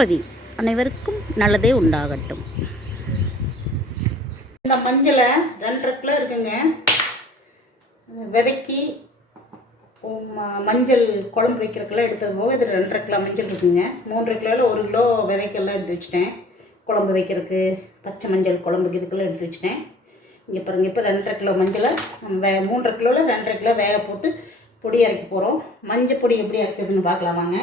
திருப்பதி அனைவருக்கும் நல்லதே உண்டாகட்டும். இந்த மஞ்சளை 2.5 கிலோ இருக்குங்க. விதைக்கி மஞ்சள் குழம்பு வைக்கிறதுக்கெல்லாம் எடுத்தது போக இது 2.5 கிலோ மஞ்சள் இருக்குங்க. 3 கிலோவில் 1 கிலோ விதைக்கெல்லாம் எடுத்து வச்சுட்டேன். குழம்பு வைக்கிறதுக்கு பச்சை மஞ்சள் குழம்புக்கு இதுக்கெல்லாம் எடுத்து வச்சுட்டேன். இங்கே பாருங்கள், இப்போ 2.5 கிலோ மஞ்சளை நம்ம 3 கிலோவில் 2.5 கிலோ வேக போட்டு பொடி அரைக்க போகிறோம். மஞ்சள் பொடி எப்படி அரைக்கிறதுன்னு பார்க்கலாம் வாங்க.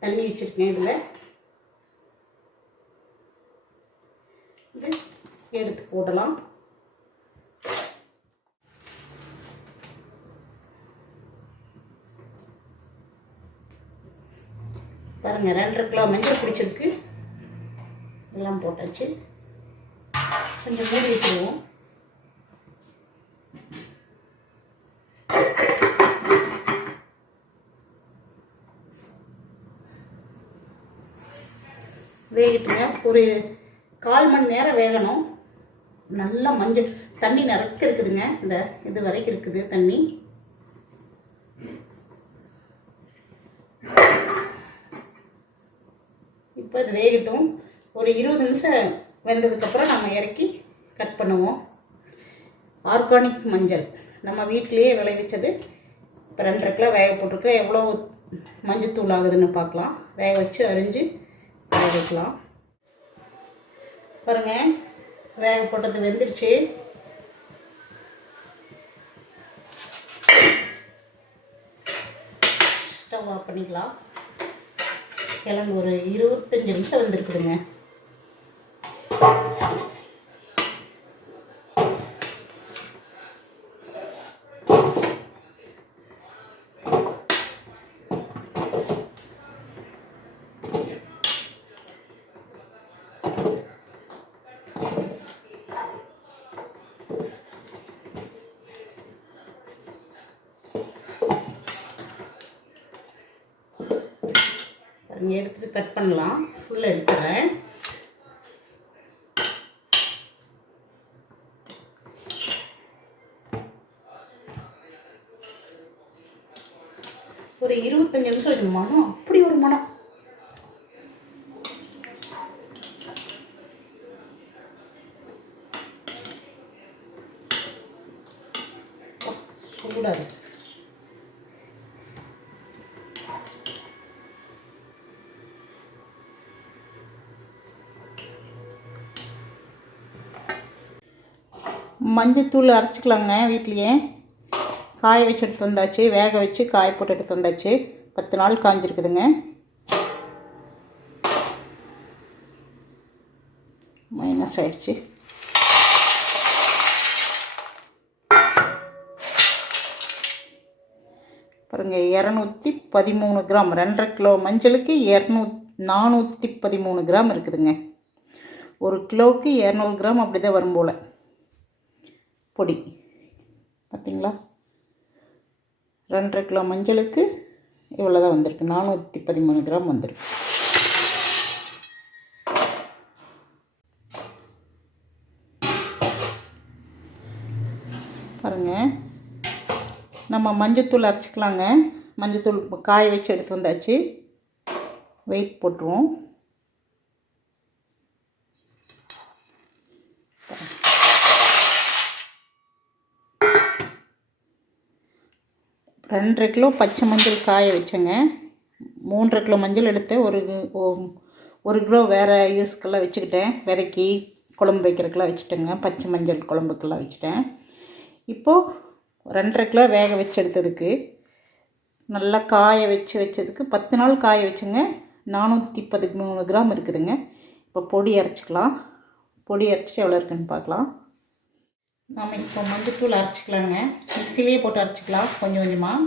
தண்ணி வச்சுருக்கேன். இதில் இது எடுத்து போடலாம். பாருங்கள், 2.5 கிலோ மஞ்சள் பிடிச்சிருக்கு. எல்லாம் போட்டாச்சு. கொஞ்சம் மூடி வச்சுருவோம். வேகிட்டுங்க. ஒரு 1/4 மணி நேரம் வேகணும். நல்லா மஞ்சள் தண்ணி நிறைக்க இருக்குதுங்க. இந்த இது வரைக்கும் இருக்குது தண்ணி. இப்போ இது வேகட்டும். ஒரு 20 நிமிஷம் வெந்ததுக்கப்புறம் நம்ம இறக்கி கட் பண்ணுவோம். ஆர்கானிக் மஞ்சள் நம்ம வீட்டிலையே விளைவிச்சது. இப்போ 2.5 கிலோ வேக போட்டிருக்கேன். எவ்வளோ மஞ்சள் தூள் ஆகுதுன்னு பார்க்கலாம். வேக வச்சு அரிஞ்சு வேக வைக்கலாம். பாருங்கள், வேக போட்டது வெந்துடுச்சு. ஸ்டவ் ஆஃப் பண்ணிக்கலாம். கிழங்கு ஒரு 25 நிமிஷம் வந்துருக்குதுங்க. எடுத்துட்டு கட் பண்ணலாம். ஃபுல்லாக எடுத்துறேன். ஒரு 25 நிமிஷம் ஒரு மனம், அப்படி ஒரு மனம். கூடாது. மஞ்சத்தூள் அரைச்சிக்கலாங்க. வீட்லேயே காய வச்சு எடுத்து வந்தாச்சு. வேக வச்சு காய போட்டு எடுத்து வந்தாச்சு. 10 நாள் காஞ்சிருக்குதுங்க. மைனஸ் ஆயிடுச்சு. பாருங்கள், 213 கிராம். 2.5 கிலோ மஞ்சளுக்கு 413 கிராம் இருக்குதுங்க. 1 கிலோவுக்கு 200 கிராம் அப்படி தான் வரும் போல் பொடி. பார்த்திங்களா, 2.5 கிலோ மஞ்சளுக்கு இவ்வளோ தான் வந்திருக்கு. 413 கிராம் வந்திருக்கு. பாருங்கள், நம்ம மஞ்சத்தூள் அரைச்சிக்கலாங்க. மஞ்சத்தூள் காய வச்சு எடுத்து வந்தாச்சு. வெயிட் போட்டுருவோம். ரெண்டரை கிலோ பச்சை மஞ்சள் காய வச்சேங்க. 3.5 கிலோ மஞ்சள் எடுத்து ஒரு கிலோ வேறு யூஸ்க்கெல்லாம் வச்சுக்கிட்டேன். விதைக்கி குழம்பு வைக்கிறதுக்கெல்லாம் வச்சுட்டேங்க. பச்சை மஞ்சள் குழம்புக்கெல்லாம் வச்சுட்டேன். இப்போது 2.5 கிலோ வேக வச்சு எடுத்ததுக்கு நல்லா காய வச்சதுக்கு 10 நாள் காய வச்சுங்க. 413 கிராம் இருக்குதுங்க. இப்போ பொடி அரைச்சிக்கலாம். பொடி அரைச்சிட்டு எவ்வளோ இருக்குதுன்னு பார்க்கலாம். நாம் இப்போ மஞ்சத்தூள் அரைச்சிக்கலாங்க. மிக்சிலேயே போட்டு அரைச்சிக்கலாம் கொஞ்சம் கொஞ்சமாக.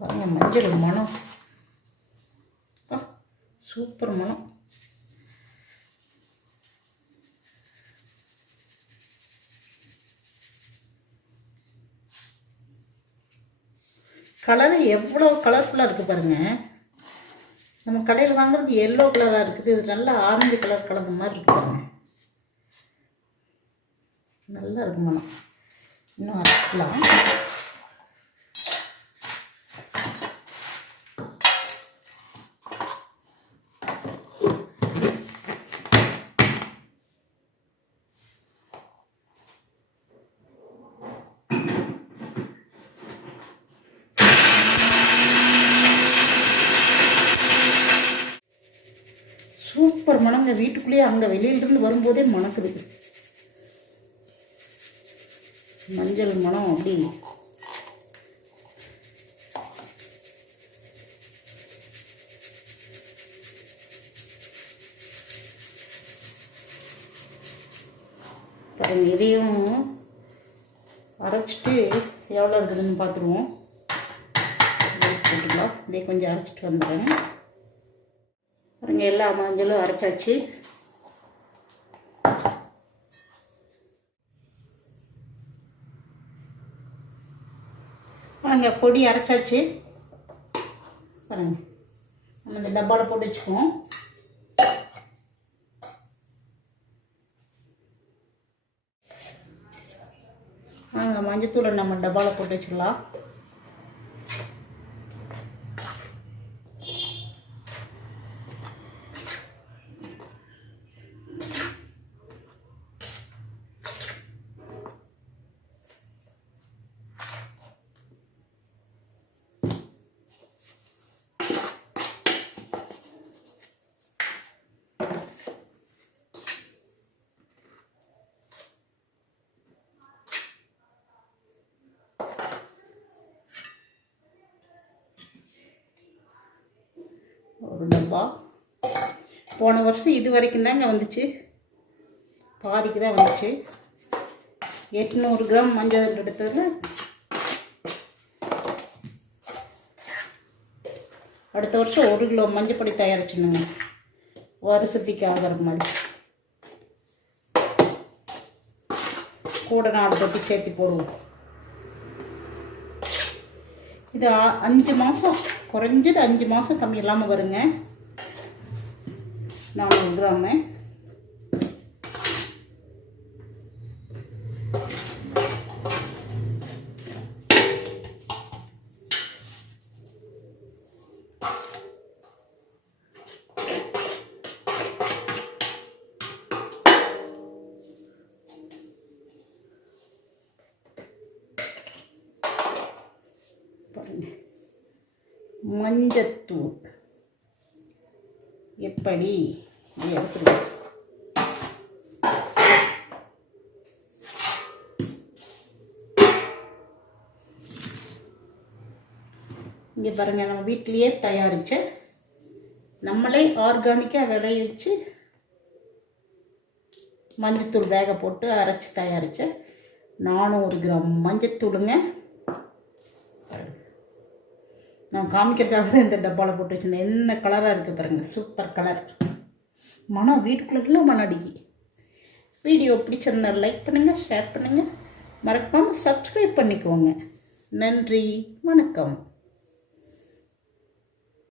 பாருங்கள், மஞ்சள் மனம் சூப்பர் மனம். கலரு எவ்வளோ கலர்ஃபுல்லாக இருக்குது பாருங்கள். நம்ம கடையில் வாங்குறது எல்லோ கலராக இருக்குது, இது நல்லா ஆரஞ்சு கலர் கலந்த மாதிரி இருக்குது பாருங்கள். நல்லா இருக்கும் மனம். இன்னும் அரைச்சிக்கலாம். சூப்பர் மணங்க. வீட்டுக்குள்ளேயே அங்கே வெளியிலிருந்து வரும்போதே மணக்குது. மஞ்சள் மணம் அப்படி பாருங்க. இதையும் அரைச்சிட்டு எவ்வளோ இருக்குதுன்னு பார்த்துருவோம். போட்டுக்கலாம். இதை கொஞ்சம் அரைச்சிட்டு வந்துடுறேன் பாருங்க. எல்லா மஞ்சளும் அரைச்சாச்சு. பாருங்க, பொடி அரைச்சாச்சு பாருங்க. நம்ம இந்த டப்பாவில் போட்டு வச்சுக்குவோம். மஞ்சத்தூளை நம்ம டப்பாவில் போட்டு வச்சுக்கலாம். ஒரு டப்பா. போன வருஷம் இது வரைக்கும் தாங்க வந்துச்சு, பாதிக்கு தான் வந்துச்சு. 800 கிராம் மஞ்சள் எடுத்ததில் அடுத்த வருஷம் 1 கிலோ மஞ்சப்பொடி தயாரிச்சுணுங்க, வருஷத்துக்கு ஆகிற மாதிரி. கூட 4 தொட்டி சேர்த்து போடுவோம். இது 5 மாதம், குறைஞ்சது 5 மாதம் கம்மி இல்லாமல் வருங்க. 400 கிராமு. மஞ்சத்தூள் எப்படி எடுத்துருவோம். இங்கே பாருங்கள், நம்ம வீட்டிலையே தயாரித்த, நம்மளே ஆர்கானிக்காக விளைவிச்சு மஞ்சத்தூள் வேக போட்டு அரைச்சி தயாரித்த 400 கிராம் மஞ்சத்தூளுங்க. நான் காமிக்கிறதுக்காக தான் இந்த டப்பாவில் போட்டு வச்சுருந்தேன். என்ன கலராக இருக்குது பாருங்கள், சூப்பர் கலர். மனம் வீட்டுக்குள்ளே மனம் அடிக்கி. வீடியோ பிடிச்சிருந்தா லைக் பண்ணுங்கள், ஷேர் பண்ணுங்கள், மறக்காமல் சப்ஸ்கிரைப் பண்ணிக்கோங்க. நன்றி, வணக்கம்.